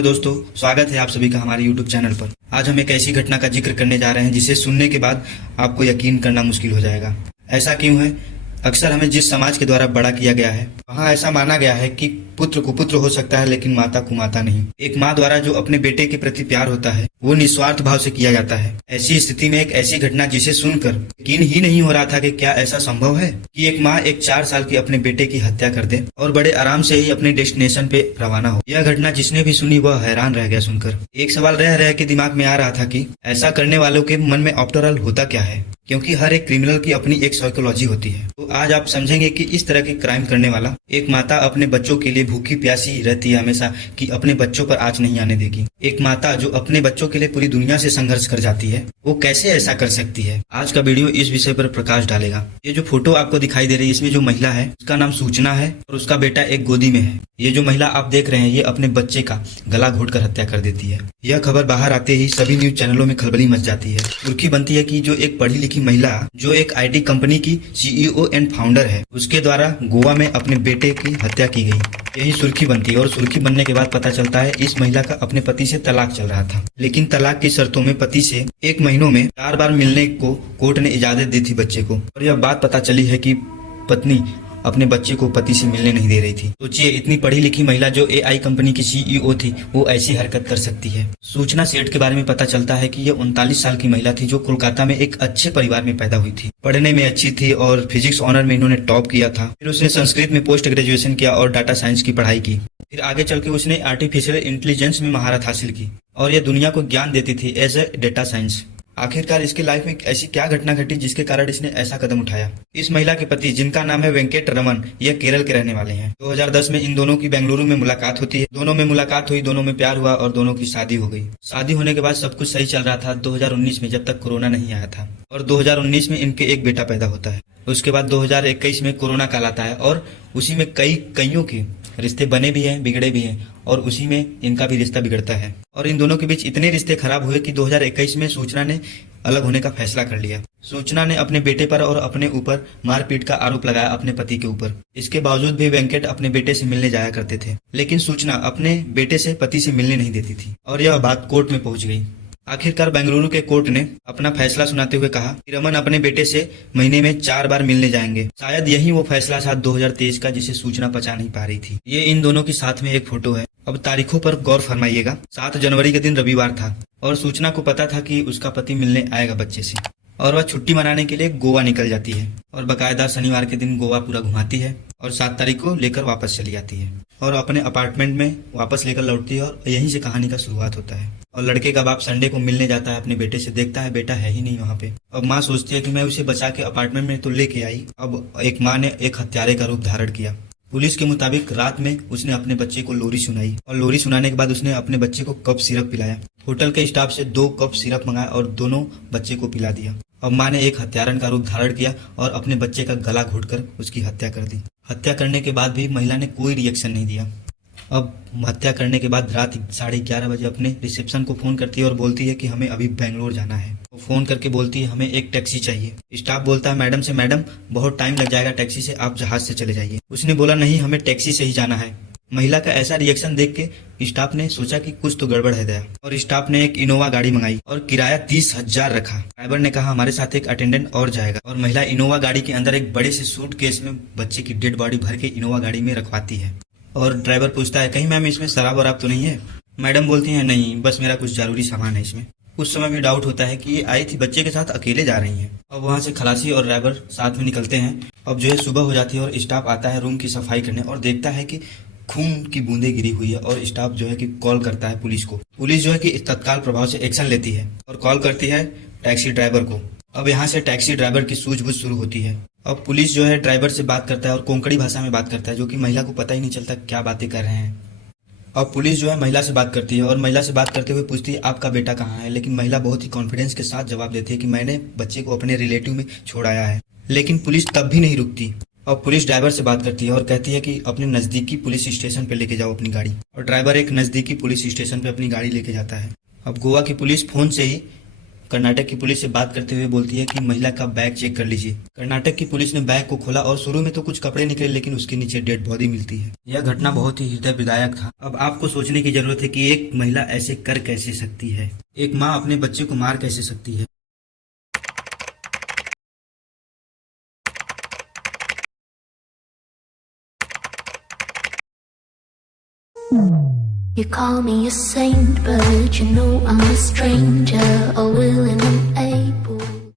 Hello दोस्तों, स्वागत है आप सभी का हमारे YouTube चैनल पर। आज हम एक ऐसी घटना का जिक्र करने जा रहे हैं जिसे सुनने के बाद आपको यकीन करना मुश्किल हो जाएगा। ऐसा क्यों है? अक्सर हमें जिस समाज के द्वारा बड़ा किया गया है वहाँ ऐसा माना गया है कि पुत्र कुपुत्र हो सकता है लेकिन माता कुमाता नहीं। एक माँ द्वारा जो अपने बेटे के प्रति प्यार होता है वो निस्वार्थ भाव से किया जाता है। ऐसी स्थिति में एक ऐसी घटना जिसे सुनकर यकीन ही नहीं हो रहा था कि क्या ऐसा संभव है कि एक माँ एक 4 साल की अपने बेटे की हत्या कर दे और बड़े आराम से ही अपने डेस्टिनेशन पे रवाना हो। यह घटना जिसने भी सुनी वह हैरान रह गया सुनकर। एक सवाल रह रह के दिमाग में आ रहा था कि ऐसा करने वालों के मन में आफ्टर ऑल होता क्या है, क्योंकि हर एक क्रिमिनल की अपनी एक साइकोलॉजी होती है। तो आज आप समझेंगे कि इस तरह के क्राइम करने वाला एक माता अपने बच्चों के लिए भूखी प्यासी रहती है हमेशा कि अपने बच्चों पर आंच नहीं आने देगी। एक माता जो अपने बच्चों के लिए पूरी दुनिया से संघर्ष कर जाती है वो कैसे ऐसा कर सकती है। आज का वीडियो इस विषय पर प्रकाश डालेगा। ये जो फोटो आपको दिखाई दे रही है इसमें जो महिला है उसका नाम सूचना है और उसका बेटा एक गोदी में है। ये जो महिला आप देख रहे हैं ये अपने बच्चे का गला घोटकर हत्या कर देती है। यह खबर बाहर आते ही सभी न्यूज चैनलों में खलबली मच जाती है। सुर्खी बनती है कि जो एक पढ़ी लिखी महिला जो एक IT कंपनी की CEO एंड फाउंडर है उसके द्वारा गोवा में अपने बेटे की हत्या की गई। यही सुर्खी बनती है और सुर्खी बनने के बाद पता चलता है इस महिला का अपने पति से तलाक चल रहा था, लेकिन तलाक की शर्तों में पति से 1 महीनों में 4 बार मिलने को कोर्ट ने इजाजत दी थी बच्चे को। और यह बात पता चली है कि पत्नी अपने बच्चे को पति से मिलने नहीं दे रही थी। सोचिए इतनी पढ़ी लिखी महिला जो AI कंपनी की CEO थी वो ऐसी हरकत कर सकती है। सूचना सेठ के बारे में पता चलता है कि यह 39 साल की महिला थी जो कोलकाता में एक अच्छे परिवार में पैदा हुई थी। पढ़ने में अच्छी थी और फिजिक्स ऑनर में इन्होंने टॉप किया था। फिर उसने संस्कृत में पोस्ट ग्रेजुएशन किया और डाटा साइंस की पढ़ाई की। फिर आगे चल के उसने आर्टिफिशियल इंटेलिजेंस में महारत हासिल की और यह दुनिया को ज्ञान देती थी एज ए डेटा साइंस। आखिरकार इसकी लाइफ में ऐसी क्या घटना घटी जिसके कारण इसने ऐसा कदम उठाया। इस महिला के पति जिनका नाम है वेंकट रमन, यह केरल के रहने वाले हैं। 2010 में इन दोनों की बेंगलुरु में मुलाकात होती है। दोनों में मुलाकात हुई, दोनों में प्यार हुआ और दोनों की शादी हो गई। शादी होने के बाद सब कुछ सही चल रहा था 2019 में, जब तक कोरोना नहीं आया था। और 2019 में इनके एक बेटा पैदा होता है। उसके बाद 2021 में कोरोना काल आता है और उसी में कईयों के रिश्ते बने भी हैं, बिगड़े भी हैं और उसी में इनका भी रिश्ता बिगड़ता है। और इन दोनों के बीच इतने रिश्ते खराब हुए कि 2021 में सूचना ने अलग होने का फैसला कर लिया। सूचना ने अपने बेटे पर और अपने ऊपर मारपीट का आरोप लगाया अपने पति के ऊपर। इसके बावजूद भी वेंकट अपने बेटे से मिलने जाया करते थे, लेकिन सूचना अपने बेटे से पति से मिलने नहीं देती थी और यह बात कोर्ट में पहुंच गई। आखिरकार बेंगलुरु के कोर्ट ने अपना फैसला सुनाते हुए कहा कि रमन अपने बेटे से महीने में 4 बार मिलने जाएंगे। शायद यही वो फैसला था 2023 का जिसे सूचना पचा नहीं पा रही थी। ये इन दोनों की साथ में एक फोटो है। अब तारीखों पर गौर फरमाइएगा। 7 जनवरी के दिन रविवार था और सूचना को पता था कि उसका पति मिलने आएगा बच्चे से और वह छुट्टी मनाने के लिए गोवा निकल जाती है और बकायदा शनिवार के दिन गोवा पूरा घुमाती है और 7 तारीख को लेकर वापस चली जाती है और अपने अपार्टमेंट में वापस लेकर लौटती है और यहीं से कहानी का शुरुआत होता है। और लड़के का बाप संडे को मिलने जाता है अपने बेटे से, देखता है बेटा है ही नहीं वहाँ पे। अब माँ सोचती है कि मैं उसे बचा के अपार्टमेंट में तो लेके आई। अब एक माँ ने एक हत्यारे का रूप धारण किया। पुलिस के मुताबिक रात में उसने अपने बच्चे को लोरी सुनाई और लोरी सुनाने के बाद उसने अपने बच्चे को कप सिरप पिलाया। होटल के स्टाफ से 2 कप सिरप मंगाया और दोनों बच्चे को पिला दिया। अब माँ ने एक हत्यारन का रूप धारण किया और अपने बच्चे का गला घोटकर उसकी हत्या कर दी। हत्या करने के बाद भी महिला ने कोई रिएक्शन नहीं दिया। अब हत्या करने के बाद रात 11:30 बजे अपने रिसेप्शन को फोन करती है और बोलती है कि हमें अभी बेंगलोर जाना है। वो फोन करके बोलती है हमें एक टैक्सी चाहिए। स्टाफ बोलता है मैडम से, मैडम बहुत टाइम लग जाएगा टैक्सी से, आप जहाज से चले जाइए। उसने बोला नहीं, हमें टैक्सी से ही जाना है। महिला का ऐसा रिएक्शन देख के स्टाफ ने सोचा कि कुछ तो गड़बड़ है दया और स्टाफ ने एक इनोवा गाड़ी मंगाई और किराया 30,000 रखा। ड्राइवर ने कहा हमारे साथ एक अटेंडेंट और जाएगा और महिला इनोवा गाड़ी के अंदर एक बड़े से सूटकेस में बच्चे की डेड बॉडी भर के इनोवा गाड़ी में रखवाती है। और ड्राइवर पूछता है कहीं मैम इसमें शराब वराब तो नहीं है? मैडम बोलती है नहीं, बस मेरा कुछ जरूरी सामान है इसमें। उस समय भी डाउट होता है कि ये आई थी बच्चे के साथ अकेले जा रही हैं। अब वहाँ से खलासी और ड्राइवर साथ में निकलते हैं। अब जो है सुबह हो जाती है और स्टाफ आता है रूम की सफाई करने और देखता है कि खून की बूंदें गिरी हुई है और स्टाफ जो है कि कॉल करता है पुलिस को। पुलिस जो है कि तत्काल प्रभाव से एक्शन लेती है और कॉल करती है टैक्सी ड्राइवर को। अब यहाँ से टैक्सी ड्राइवर की सूझबूझ शुरू होती है। अब पुलिस जो है ड्राइवर से बात करता है और कोंकणी भाषा में बात करता है जो कि महिला को पता ही नहीं चलता क्या बातें कर रहे हैं। अब पुलिस जो है महिला से बात करती है और महिला से बात करते हुए पूछती है आपका बेटा कहाँ है, लेकिन महिला बहुत ही कॉन्फिडेंस के साथ जवाब देती है कि मैंने बच्चे को अपने रिलेटिव में छोड़ आया है। लेकिन पुलिस तब भी नहीं रुकती। अब पुलिस ड्राइवर से बात करती है और कहती है कि अपने नजदीकी पुलिस स्टेशन पे लेके जाओ अपनी गाड़ी। और ड्राइवर एक नजदीकी पुलिस स्टेशन पे अपनी गाड़ी लेके जाता है। अब गोवा की पुलिस फोन से ही कर्नाटक की पुलिस से बात करते हुए बोलती है कि महिला का बैग चेक कर लीजिए। कर्नाटक की पुलिस ने बैग को खोला और शुरू में तो कुछ कपड़े निकले, लेकिन उसके नीचे डेड बॉडी मिलती है। यह घटना बहुत ही हृदय विदायक था। अब आपको सोचने की जरूरत है कि एक महिला ऐसे कर कैसे सकती है, एक माँ अपने बच्चे को मार कैसे सकती है। You call me a saint, but you know I'm a stranger, a willing and able.